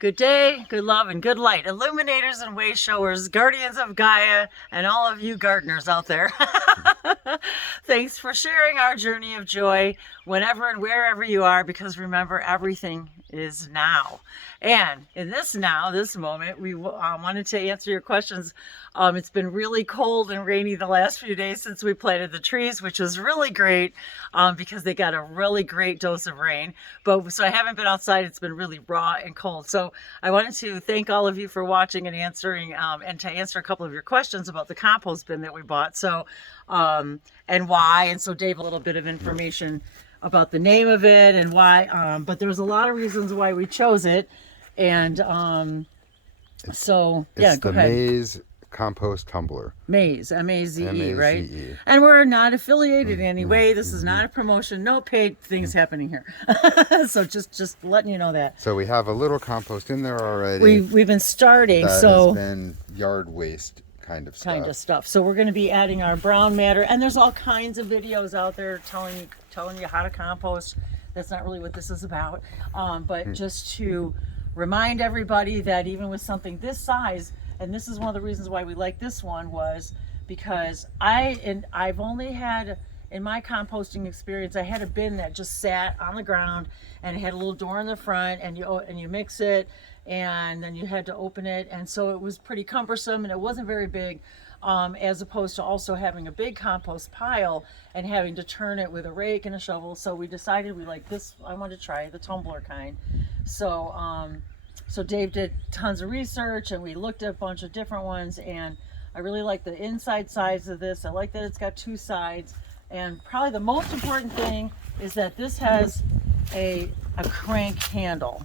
Good day, good love, and good light. Illuminators and way showers, guardians of Gaia, and all of you gardeners out there. Thanks for sharing our journey of joy whenever and wherever you are, because remember, everything is now. And in this moment, we wanted to answer your questions. It's been really cold and rainy the last few days since we planted the trees, which was really great because they got a really great dose of rain. So I haven't been outside. It's been really raw and cold. So I wanted to thank all of you for watching and answering, and to answer a couple of your questions about the compost bin that we bought. So, and why. And so Dave, a little bit of information about the name of it and why. But there was a lot of reasons why we chose it. And so, yeah, go ahead. Maze Compost Tumbler. Maze, M-A-Z-E, right? And we're not affiliated in any way. This is not a promotion. No paid things happening here. So just letting you know that. So we have a little compost in there already. We've been starting. That has been yard waste kind of stuff. So we're going to be adding our brown matter, and there's all kinds of videos out there telling you how to compost. That's not really what this is about, but just to remind everybody that even with something this size, and this is one of the reasons why we like this one, was because I've only had, in my composting experience, I had a bin that just sat on the ground and it had a little door in the front, and you mix it, and then you had to open it, and so it was pretty cumbersome, and it wasn't very big, as opposed to also having a big compost pile and having to turn it with a rake and a shovel. So we decided we like this. I wanted to try the tumbler kind. So Dave did tons of research, and we looked at a bunch of different ones, and I really like the inside sides of this. I like that it's got two sides, and probably the most important thing is that this has a crank handle.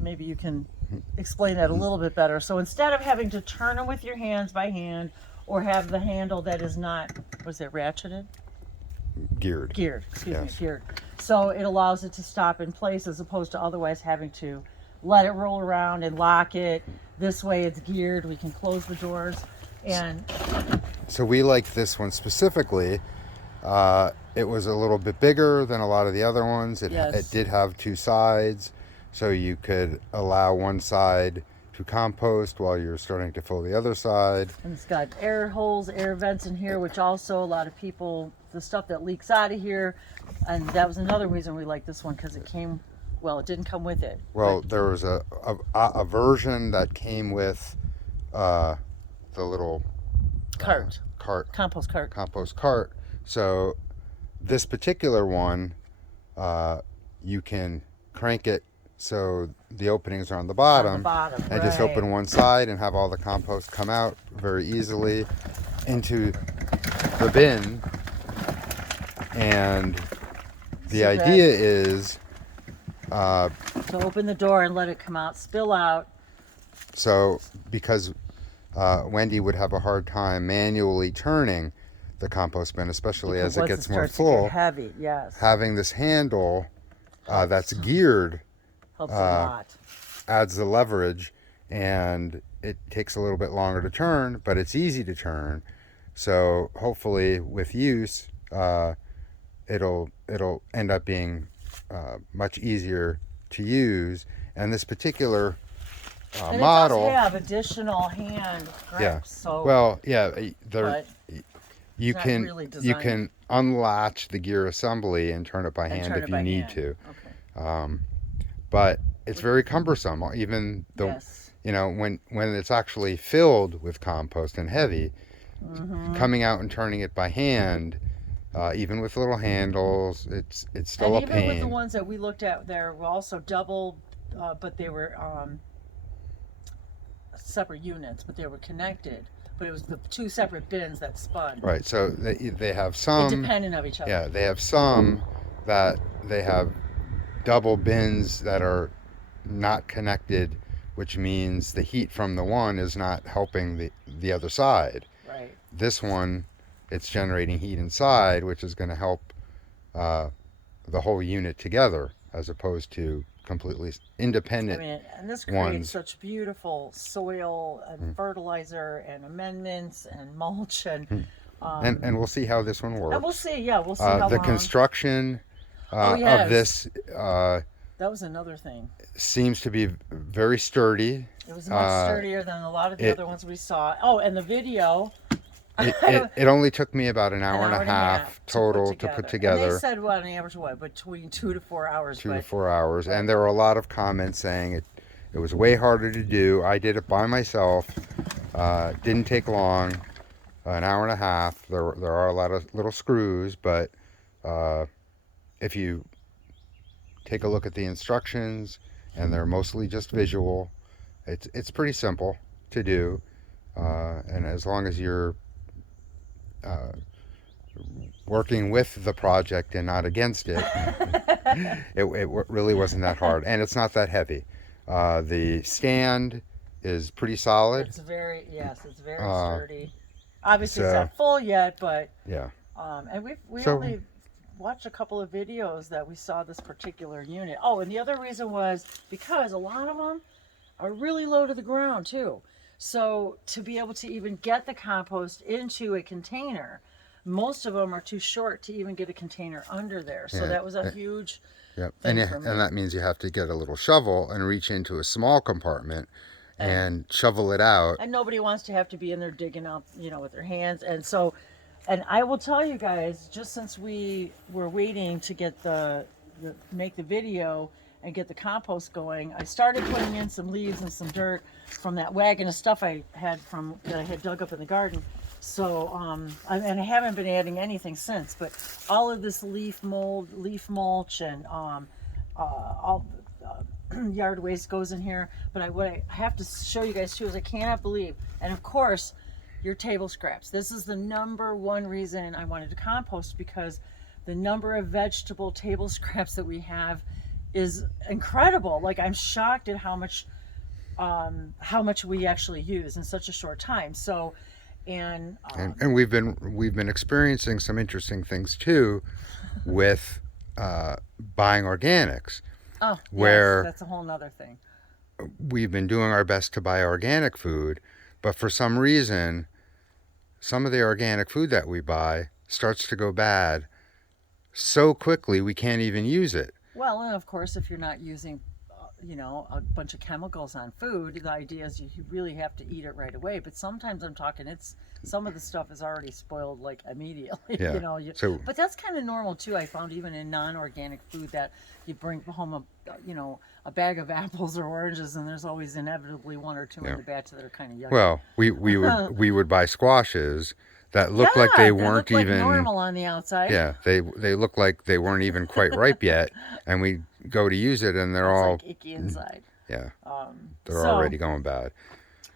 Maybe you can explain that a little bit better. So instead of having to turn them with your hands by hand, or have the handle that is not, was it ratcheted? Geared. Excuse me, geared. So it allows it to stop in place as opposed to otherwise having to let it roll around and lock it. This way it's geared. We can close the doors. And so we like this one specifically. It was a little bit bigger than a lot of the other ones. It did have two sides, so you could allow one side to compost while you're starting to fill the other side. And it's got air holes, air vents in here, which also a lot of people, the stuff that leaks out of here, and that was another reason we like this one, because it didn't come with it. Well, there was a version that came with the little compost cart. So this particular one, you can crank it so the openings are on the bottom, and just open one side and have all the compost come out very easily into the bin. And the idea is to open the door and let it come out, spill out. So because Wendy would have a hard time manually turning the compost bin, especially as it gets more full. Heavy, yes. Having this handle that's geared helps a lot. Adds the leverage, and it takes a little bit longer to turn, but it's easy to turn. So hopefully with use, it'll end up being much easier to use. And this particular model, it does have additional hand grips. Yeah. So well, yeah, you can unlatch the gear assembly and turn it by hand if you need to. Okay. But it's very cumbersome, even though when it's actually filled with compost and heavy, coming out and turning it by hand, even with little handles, it's still a pain. Even with the ones that we looked at, they were also double, but they were separate units, but they were connected. But it was the two separate bins that spun. Right. So they have some independent of each other. Yeah, they have some that they have double bins that are not connected, which means the heat from the one is not helping the other side. Right. This one, it's generating heat inside, which is going to help the whole unit together, as opposed to completely independent and this creates such beautiful soil and fertilizer and amendments and mulch and we'll see how this one works. And we'll see how the construction of this That was another thing. Seems to be very sturdy. It was much sturdier than a lot of the other ones we saw. Oh, and the video. It only took me about an hour and a half total to put together. And they said what, on average, between 2 to 4 hours. 2 to 4 hours. And there were a lot of comments saying it was way harder to do. I did it by myself. Didn't take long. An hour and a half. There are a lot of little screws, but if you take a look at the instructions, and they're mostly just visual, it's pretty simple to do. And as long as you're working with the project and not against it, it really wasn't that hard, and it's not that heavy. The stand is pretty solid. It's very sturdy. Obviously, it's not full yet, but yeah. And we only watched a couple of videos that we saw this particular unit. Oh, and the other reason was because a lot of them are really low to the ground too. So to be able to even get the compost into a container, most of them are too short to even get a container under there. So that was a huge thing for me. And that means you have to get a little shovel and reach into a small compartment and shovel it out. And nobody wants to have to be in there digging out, with their hands. And so, and I will tell you guys, just since we were waiting to get make the video and get the compost going, I started putting in some leaves and some dirt from that wagon of stuff I had that I had dug up in the garden. So, and I haven't been adding anything since, but all of this leaf mulch, and all yard waste goes in here. But what I have to show you guys too is I cannot believe, and of course, your table scraps. This is the number one reason I wanted to compost, because the number of vegetable table scraps that we have is incredible. Like, I'm shocked at how much we actually use in such a short time. So, and we've been experiencing some interesting things too with buying organics. Oh, where yes, that's a whole nother thing. We've been doing our best to buy organic food, but for some reason, some of the organic food that we buy starts to go bad so quickly we can't even use it. Well, and of course, if you're not using, a bunch of chemicals on food, the idea is you really have to eat it right away. But sometimes I'm talking, some of the stuff is already spoiled like immediately. Yeah. But that's kind of normal too. I found even in non-organic food that you bring home a bag of apples or oranges, and there's always inevitably one or two in the batch that are kind of yucky. Well, we would buy squashes that looked like they weren't like even normal on the outside. Yeah, they look like they weren't even quite ripe yet, and we go to use it, and they're all like icky inside. Yeah, they're already going bad.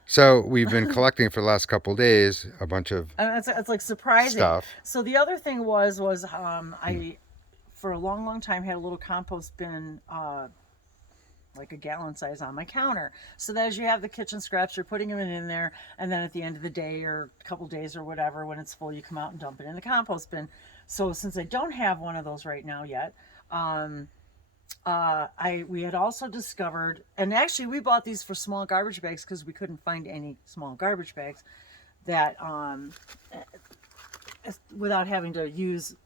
So we've been collecting for the last couple of days a bunch of it's like surprising stuff. So the other thing was I for a long time had a little compost bin, like a gallon size, on my counter, so that as you have the kitchen scraps, you're putting them in there, and then at the end of the day or a couple days or whatever, when it's full, you come out and dump it in the compost bin. So since I don't have one of those right now yet, we had also discovered, and actually we bought these for small garbage bags because we couldn't find any small garbage bags that without having to use,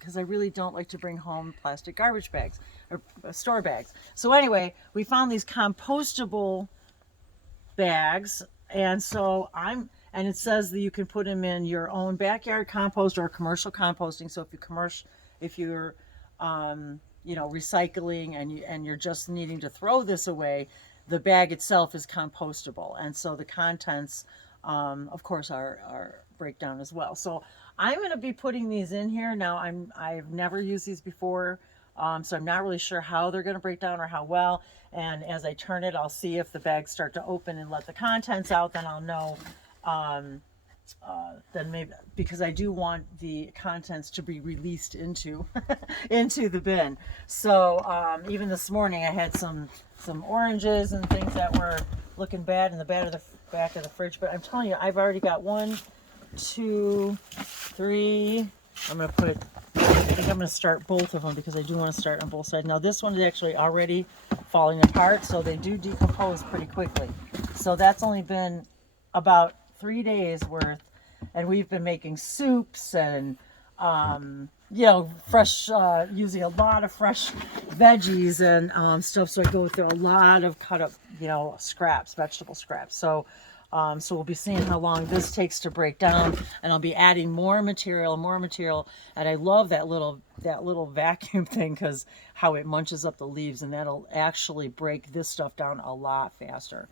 because I really don't like to bring home plastic garbage bags or store bags. So anyway, we found these compostable bags, and so and it says that you can put them in your own backyard compost or commercial composting. So if you're recycling and you're just needing to throw this away, the bag itself is compostable, and so the contents of course are breakdown as well. So I'm going to be putting these in here now. I've never used these before, so I'm not really sure how they're going to break down or how well. And as I turn it, I'll see if the bags start to open and let the contents out. Then I'll know. Then maybe, because I do want the contents to be released into the bin. So even this morning I had some oranges and things that were looking bad in the back of the fridge. But I'm telling you, I've already got 1, 2, 3. I think I'm going to start both of them because I do want to start on both sides. Now this one is actually already falling apart, so they do decompose pretty quickly. So that's only been about 3 days worth, and we've been making soups and fresh, using a lot of fresh veggies and stuff. So I go through a lot of cut up, scraps, vegetable scraps. So we'll be seeing how long this takes to break down, and I'll be adding more material. And I love that little vacuum thing, because how it munches up the leaves, and that'll actually break this stuff down a lot faster.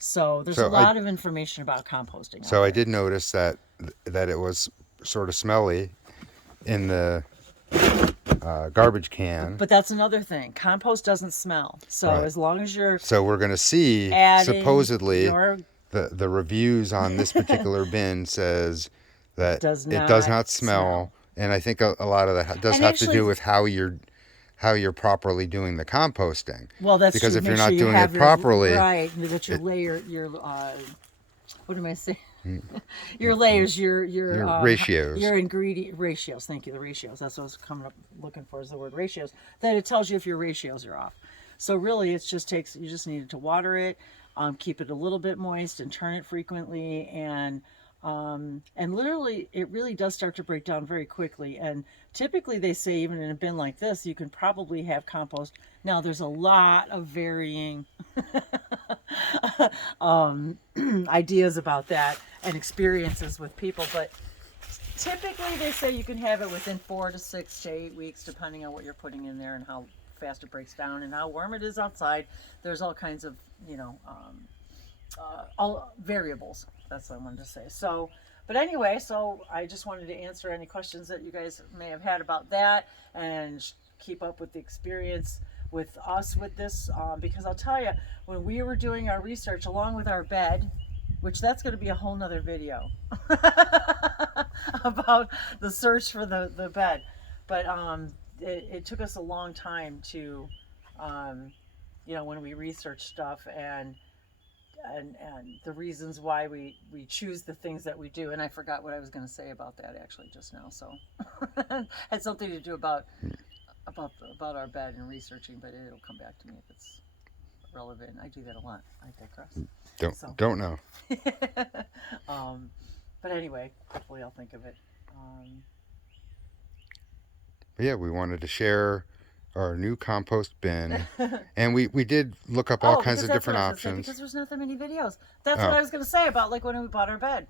So there's a lot of information about composting. So I did notice that it was sort of smelly in the garbage can. But that's another thing. Compost doesn't smell. So as long as you're So we're going to see, supposedly, the reviews on this particular bin says that it does not smell. And I think a lot of that does have to do with how you're properly doing the composting. Well, that's because true. if you're not doing it properly, right? That your what am I saying? Your layers, your ratios, your ingredient ratios. Thank you, the ratios. That's what I was looking for, is the word ratios. That it tells you if your ratios are off. So really, you just need to water it, keep it a little bit moist, and turn it frequently, and literally, it really does start to break down very quickly. And typically, they say even in a bin like this, you can probably have compost. Now, there's a lot of varying ideas about that and experiences with people, but typically they say you can have it within 4 to 6 to 8 weeks, depending on what you're putting in there and how fast it breaks down and how warm it is outside. There's all kinds of all variables. That's what I wanted to say. So, but anyway, so I just wanted to answer any questions that you guys may have had about that, and keep up with the experience with us with this, because I'll tell you, when we were doing our research along with our bed, which that's going to be a whole nother video about the search for the bed, but it took us a long time to when we research stuff, and the reasons why we choose the things that we do. And I forgot what I was going to say about that actually just now. So had something to do about our bed and researching, but it'll come back to me if it's relevant. I do that a lot. I digress. Don't know. But anyway, hopefully I'll think of it. Yeah, we wanted to share our new compost bin, and we did look up all kinds of different options. Because there's not that many videos. That's what I was going to say about when we bought our bed.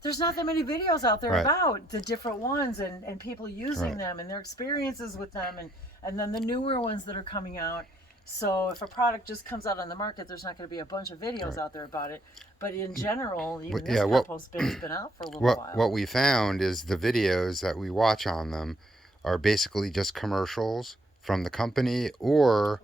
There's not that many videos out there about the different ones and people using them and their experiences with them, and then the newer ones that are coming out. So if a product just comes out on the market, there's not going to be a bunch of videos out there about it. But in general, even this compost bin's been out for a little while. What we found is the videos that we watch on them are basically just commercials from the company or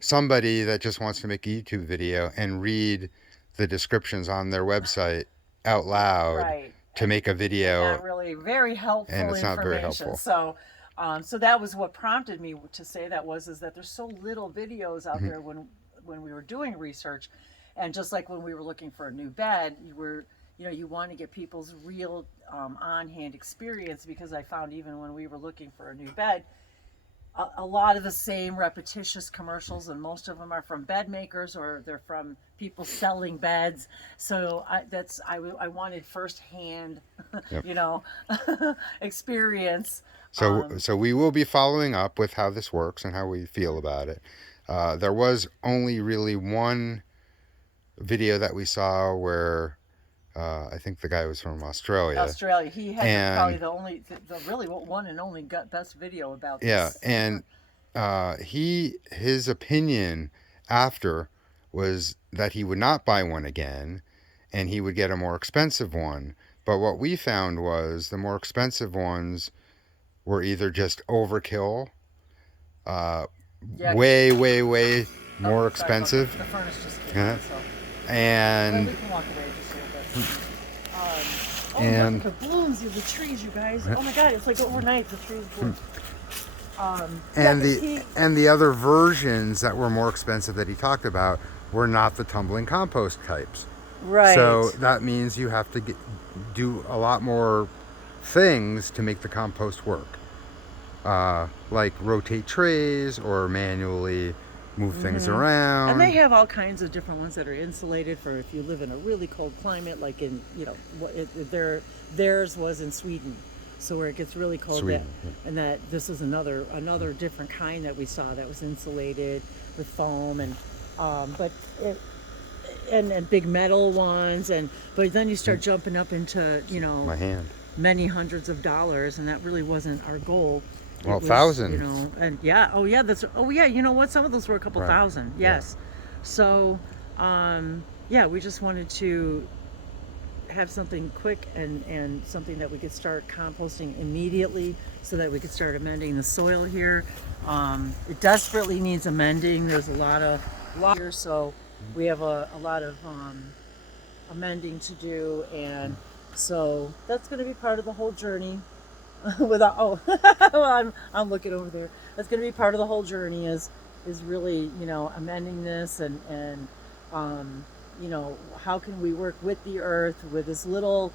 somebody that just wants to make a YouTube video and read the descriptions on their website out loud to make a video. Not really very helpful, and it's not very helpful. So that was what prompted me to say that is that there's so little videos out there when we were doing research, and just like when we were looking for a new bed, you want to get people's real on-hand experience, because I found even when we were looking for a new bed, a lot of the same repetitious commercials, and most of them are from bed makers or they're from people selling beds. So I wanted firsthand, experience. So we will be following up with how this works and how we feel about it. There was only really one video that we saw where I think the guy was from Australia. He had probably the really one and only best video about this. Yeah, and his opinion after was that he would not buy one again, and he would get a more expensive one. But what we found was the more expensive ones were either just overkill, way more expensive. The furnace just came in, so. And we can walk away just a little bit. And the blooms of the trees, you guys. Oh my God, it's like overnight the trees bloom. And the other versions that were more expensive that he talked about were not the tumbling compost types. Right. So that means you have to do a lot more things to make the compost work. Like rotate trays or manually move things around. And they have all kinds of different ones that are insulated for if you live in a really cold climate, like in, theirs was in Sweden. So where it gets really cold, Sweden, and that this is another different kind that we saw that was insulated with foam and but it and big metal ones, but then you start jumping up into my hand. many hundreds of dollars, and that really wasn't our goal. Well, Was, thousands. And you know what, some of those were a couple Right. thousand. Yes. So we just wanted to have something quick and something that we could start composting immediately so that we could start amending the soil here. It desperately needs amending. There's a lot here, so we have a lot of amending to do, and so that's going to be part of the whole journey. Well, I'm looking over there. That's going to be part of the whole journey is really amending this and how can we work with the earth with as little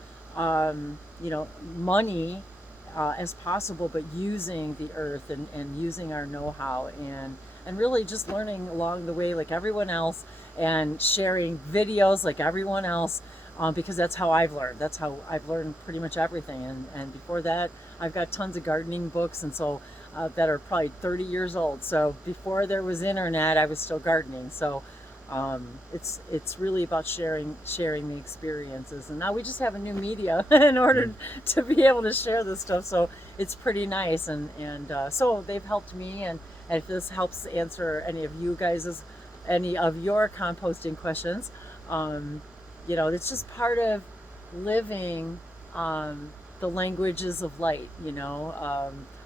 money as possible, but using the earth and using our know-how and really just learning along the way like everyone else, and sharing videos like everyone else, because that's how I've learned. That's how I've learned pretty much everything. And before that, I've got tons of gardening books, and so that are probably 30 years old. So before there was internet, I was still gardening. So it's really about sharing the experiences, and now we just have a new media in order to be able to share this stuff. So it's pretty nice, and so they've helped me, and if this helps answer any of you guys' any of your composting questions, it's just part of living the languages of light,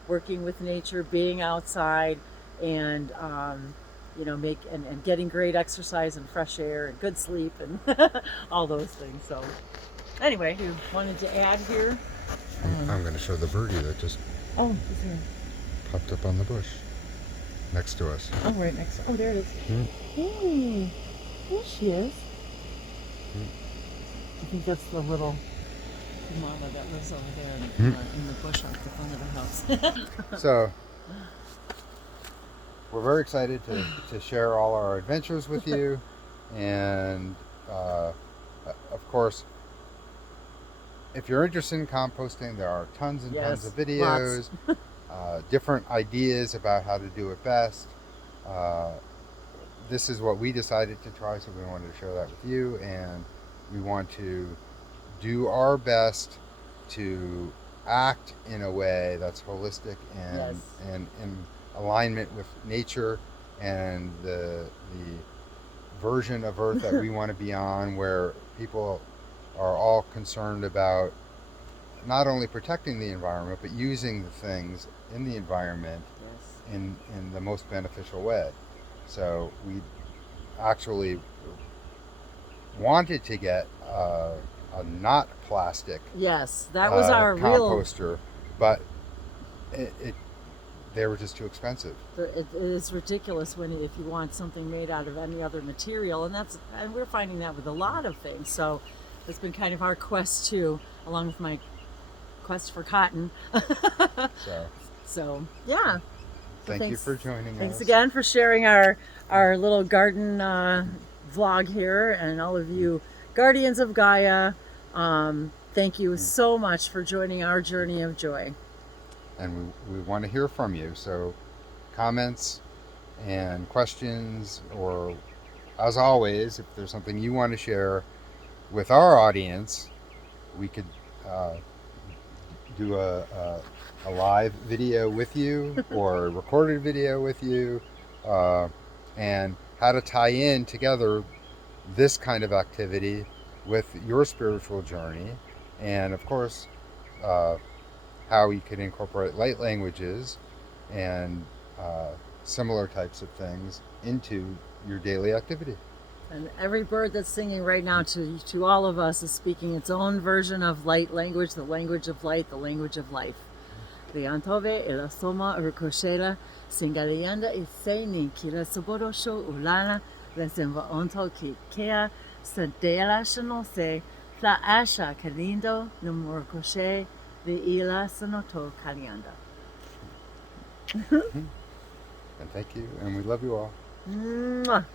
working with nature, being outside, and and getting great exercise and fresh air and good sleep and all those things. So anyway, you wanted to add here? I'm going to show the birdie that just He's here. popped up on the bush next to us. Oh, right next. Oh, there it is. Hey, there she is. I think that's the little mama that lives over there in the bush off the front of the house. So we're very excited to share all our adventures with you, and of course, if you're interested in composting, there are tons and tons of videos, different ideas about how to do it best. This is what we decided to try, so we wanted to share that with you, and we want to do our best to act in a way that's holistic and in alignment with nature and the version of Earth that we want to be on, where people are all concerned about not only protecting the environment but using the things in the environment in the most beneficial way. So we actually wanted to get a not plastic that was our composter, but they were just too expensive. It is ridiculous if you want something made out of any other material, and we're finding that with a lot of things. So it's been kind of our quest too, along with my quest for cotton. So yeah. Thank you for joining us. Thanks again for sharing our little garden vlog here, and all of you guardians of Gaia. Thank you so much for joining our journey of joy. And we want to hear from you. So comments and questions, or as always, if there's something you want to share with our audience, we could do a live video with you or a recorded video with you, and how to tie in together this kind of activity with your spiritual journey, and of course how you can incorporate light languages and similar types of things into your daily activity. And every bird that's singing right now to all of us is speaking its own version of light language, the language of light, the language of life. Riantove elasoma urkoshela singariyanda iseni kirasaborosho ulana resenva onto ki kea sadela shanose fla asha kalindo numurkoshe the ila sanoto kalianda. And thank you, and we love you all. Mwah.